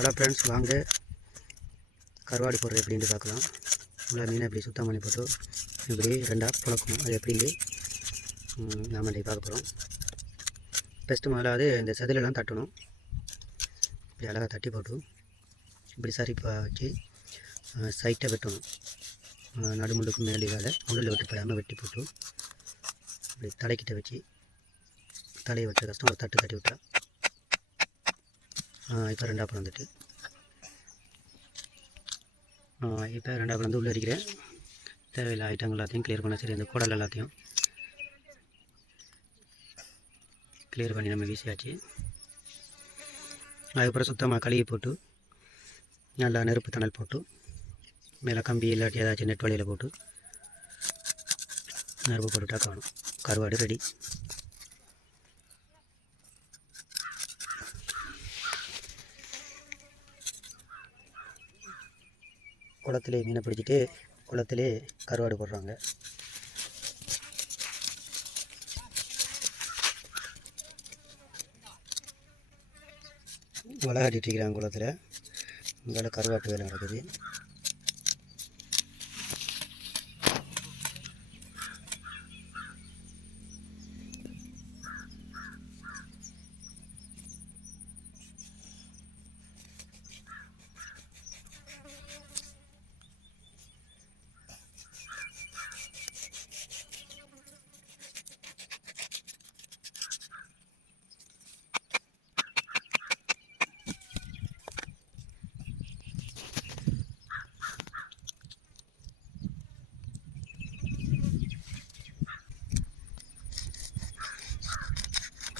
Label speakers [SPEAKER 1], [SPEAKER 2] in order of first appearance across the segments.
[SPEAKER 1] Hello friends வாங்க. கருவாடி போடுறது எப்படின்னு பார்க்கலாம். உள்ள மீனை இப்படி சுத்தம் பண்ணி போட்டு இப்படி ரெண்டாக புழக்கணும். அது எப்படின்னு நாம் இன்றைக்கி பார்க்க போகிறோம் ஃபஸ்ட்டு முதலாவது இந்த செதிலெல்லாம் தட்டணும். இப்படி அழகாக தட்டி போட்டு இப்படி சரிப்பாக வச்சு சைட்டை வெட்டணும். அஹ், நடுமுள்ளுக்கு மேலே வேலை முள்ளில் வெட்டி போடாமல் வெட்டி போட்டு இப்படி தலைக்கிட்ட வச்சு தலையை வச்ச கஷ்டம் ஒரு தட்டு தட்டி விட்டா இப்போ ரெண்டாக வந்துட்டு இப்போ ரெண்டாக வந்து உள்ளே இருக்கிறேன். தேவையில்லை ஐட்டங்கள் எல்லாத்தையும் கிளியர் பண்ண சரி இந்த குடல் எல்லாத்தையும் கிளியர் பண்ணி நம்ம வீசியாச்சு. அதுக்கப்புறம் சுத்தமாக கழுவி போட்டு நல்லா நெருப்பு தணல் போட்டு மேலே கம்பி இல்லாட்டி ஏதாச்சும் நெட் வழியில் போட்டு நெருப்பு போட்டுட்டா காணும். கருவாடு ரெடி குளத்திலே மீனை பிடிச்சிட்டு குளத்திலே கருவாடு போடுறாங்க. வலை கட்டிட்டு இருக்கிறாங்க குளத்தில். இங்கே கருவாட்டு வேலை நடக்குது.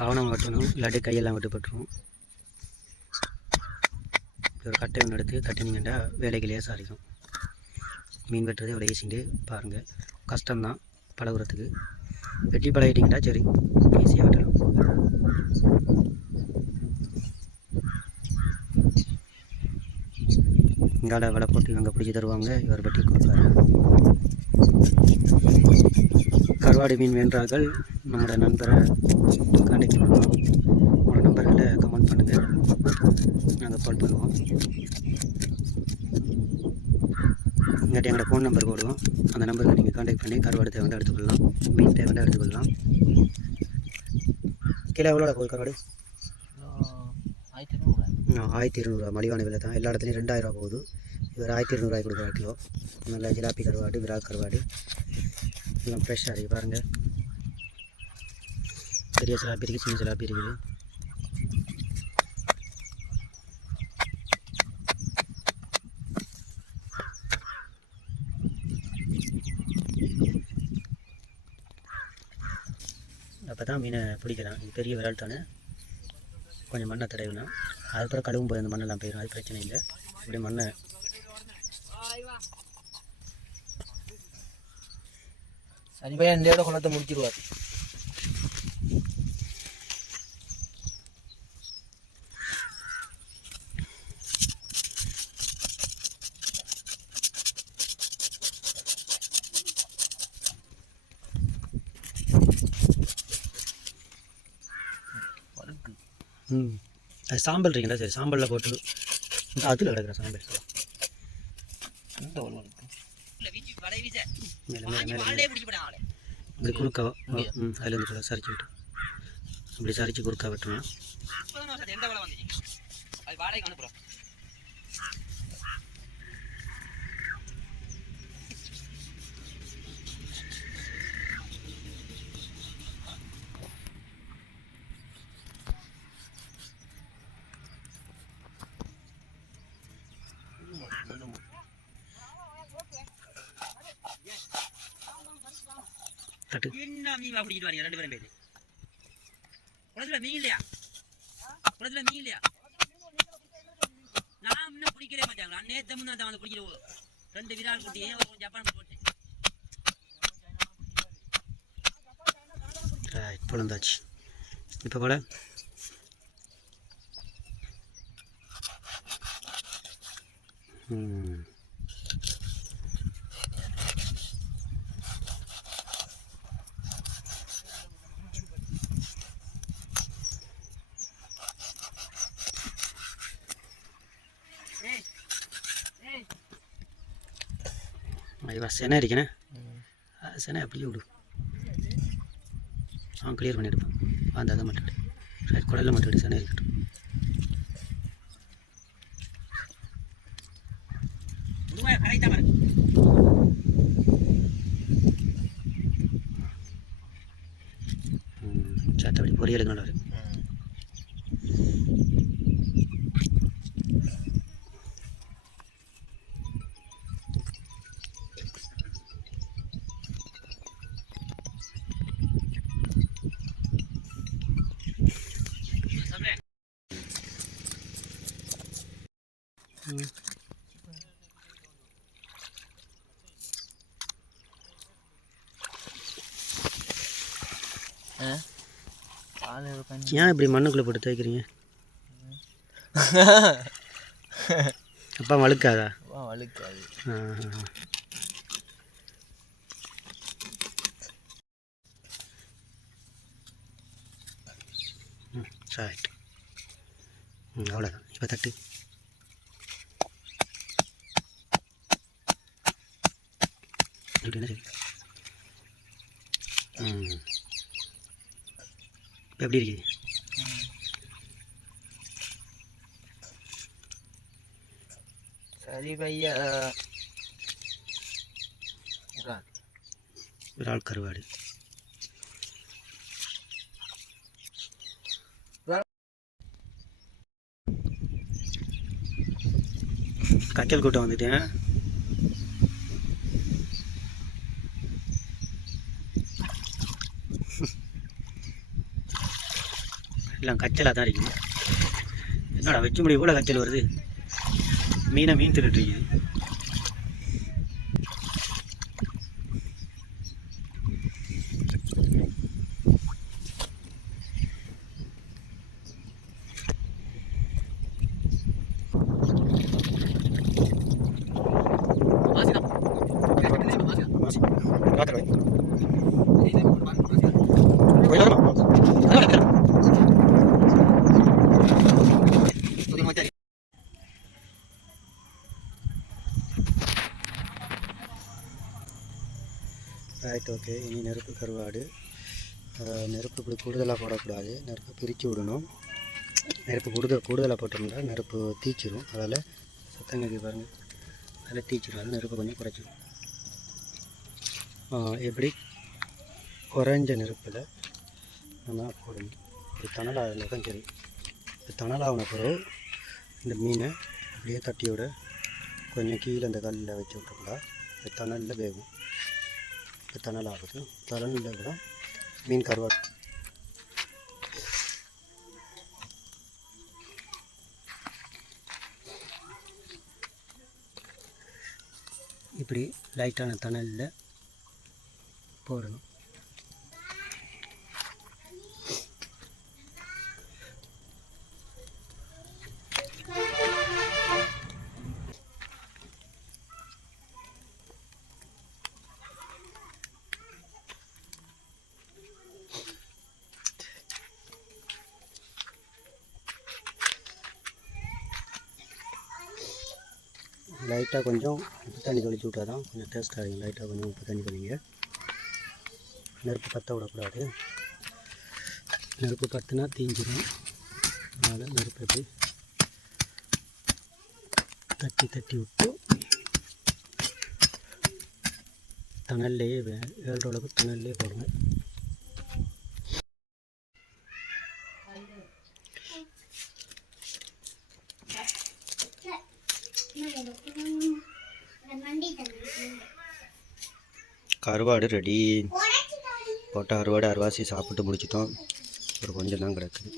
[SPEAKER 1] கவனம் வெட்டணும் இல்லாட்டி கையெல்லாம் விட்டுப்பட்டுரும் ஒரு கட்டை ஒன்று எடுத்து தட்டினீங்கன்னா வேலைக்கு லேசாக இருக்கும் மீன் வெட்டுறது எவ்வளோ ஈஸிண்டு பாருங்கள் கஷ்டம்தான் பழகுறதுக்கு. வெட்டி பழகிட்டிங்கன்னா சரி ஈஸியாக வெட்டலாம். இங்கால வலை போட்டு இவங்க பிடிச்சி தருவாங்க. இவர் வெட்டி கொடுப்பாரு. கருவாடு மீன் வேண்டார்கள் நம்மளோட நண்பரை கான்டாக்ட் பண்ணுவோம் உங்களோட நம்பர்களை கமெண்ட் பண்ணுங்கள் நாங்கள் கால் பண்ணுவோம். இல்லாட்டி எங்களோட ஃபோன் நம்பர் போடுவோம். அந்த நம்பருக்கு நீங்கள் கான்டாக்ட் பண்ணி கருவாடு தேவை எடுத்துக்கொள்ளலாம். மீன் தேவை எடுத்துக்கொள்ளலாம். கிலோ எவ்வளோ போகுது கருவாடு.
[SPEAKER 2] ஆயிரத்தி
[SPEAKER 1] இருநூறுவா. மலிவான விலை தான். எல்லா இடத்துலையும் ரெண்டாயிரம் ரூபா போகுது. ஒரு ஆயிரத்தி இருநூறுவாய்க்கு கொடுக்குற கிலோ நல்ல ஜிலாப்பி கருவாடு விரால் கருவாடு எல்லாம் ஃப்ரெஷ்ஷாக இருக்குது பாருங்கள் பெரிய ஜிலாப்பி இருக்குது சின்ன ஜிலாப்பி இருக்குது அப்போ தான் மீனை பிடிக்கலாம் இது பெரிய விரல் தானே கொஞ்சம் மண்ணை தடவினா அதுக்கப்புறம் கழுவும் போய் அந்த மண்ணெல்லாம் போயிடும் அது பிரச்சனை இல்லை இப்படி மண்ணை
[SPEAKER 2] சரி பையன் இந்த இடம் குளத்தை முடிச்சிருவார்.
[SPEAKER 1] ம். அது சாம்பல் இருக்குங்களா? சரி சாம்பலில் போட்டு அதில் கிடக்குற சாம்பல்.
[SPEAKER 2] இந்த ஒரு
[SPEAKER 1] இப்படி குறுக்கா அதில் இருந்து சரிச்சு விட்டு. இப்படி சரிச்சு குறுக்கா வெட்டணும். தட்டு
[SPEAKER 3] என்ன மீன் பிடிக்கிட்டு வரீங்க? ரெண்டு பேரும் பேரு. குளத்துல மீன் இல்லையா? குளத்துல மீன் இல்லையா? நான் இன்னும் பிடிக்கவே மாட்டாங்க நான் நேத்து முன்னா தான் வந்து பிடிக்கிற போது ரெண்டு விரால் குட்டியும் ஒரு ஜப்பான்
[SPEAKER 1] பொழுந்தாச்சு இப்போ கூட ம். ஐயா செனை இருக்கேனே செனை அப்படியே விடு. அவன் கிளியர் பண்ணியிருப்பான். அந்த அதை மட்டும் சரி குடலில் மட்டும் செனை இருக்கட்டும். சாத்தபடி பொரியலுக்கு நல்லா ஏன் இப்படி மண்ணுக்குள்ளே போட்டு தேய்க்கிறீங்க? அப்பா வழுக்காதா?
[SPEAKER 2] வழுக்காது.
[SPEAKER 1] ரைட் அவ்வளோதான் இப்போ தட்டு. இப்படி இப்போ எப்படி இருக்குது
[SPEAKER 2] சரி பையா.
[SPEAKER 1] விரால் கருவாடு. கக்கல் கூட்டம் வந்துட்டேன். எல்லாம் கச்சலாக தான் இருக்குது. என்னடா வச்சு முடிய கூட கச்சல் வருது. மீனை மீன் திருட்டு ரைட் ஓகே இனி நெருப்பு கருவாடு. நெருப்பு இப்படி கூடுதலாக போடக்கூடாது. நெருப்பு பிரித்து விடணும். நெருப்பு கூடுதல் கூடுதலாக போட்டோம்னா நெருப்பு தீச்சிரும். அதில் சத்தம் கட்டி பாருங்கள் அதில் தீச்சிரும். அது நெருப்பு கொஞ்சம் குறைச்சிடும் எப்படி குறைஞ்ச நெருப்பில் நம்ம போடணும். இப்படி தணல் தான் சரி. இப்போ தணல் பிறகு இந்த மீனை அப்படியே தட்டியோட கொஞ்சம் கீழே அந்த கல்லில் வச்சு விட்டோம்னா இந்த தணலில் வேகும். தணல் ஆகுது. தணலில் கூட மீன் கருவாடு இப்படி லைட்டான தணலில் போடணும் லைட்டாக கொஞ்சம் உப்பு தண்ணி தொளிச்சு விட்டா தான் கொஞ்சம் டேஸ்ட்டாக இருக்கும். லைட்டாக கொஞ்சம் உப்பு தண்ணி தெளிங்க. நெருப்பு பற்ற விடக்கூடாது. நெருப்பு பற்றினா தீஞ்சிடும் அதனால் நெருப்பு எப்படி தட்டி தட்டி விட்டு தணல்லையே வே ஏழு அளவுக்கு தணல்லையே போடுவேன் கருவாடு ரெடி போட்ட அறுவாடு அறுவாசி சாப்பிட்டு முடிச்சிட்டோம். ஒரு கொஞ்சம் தான் கிடக்குது.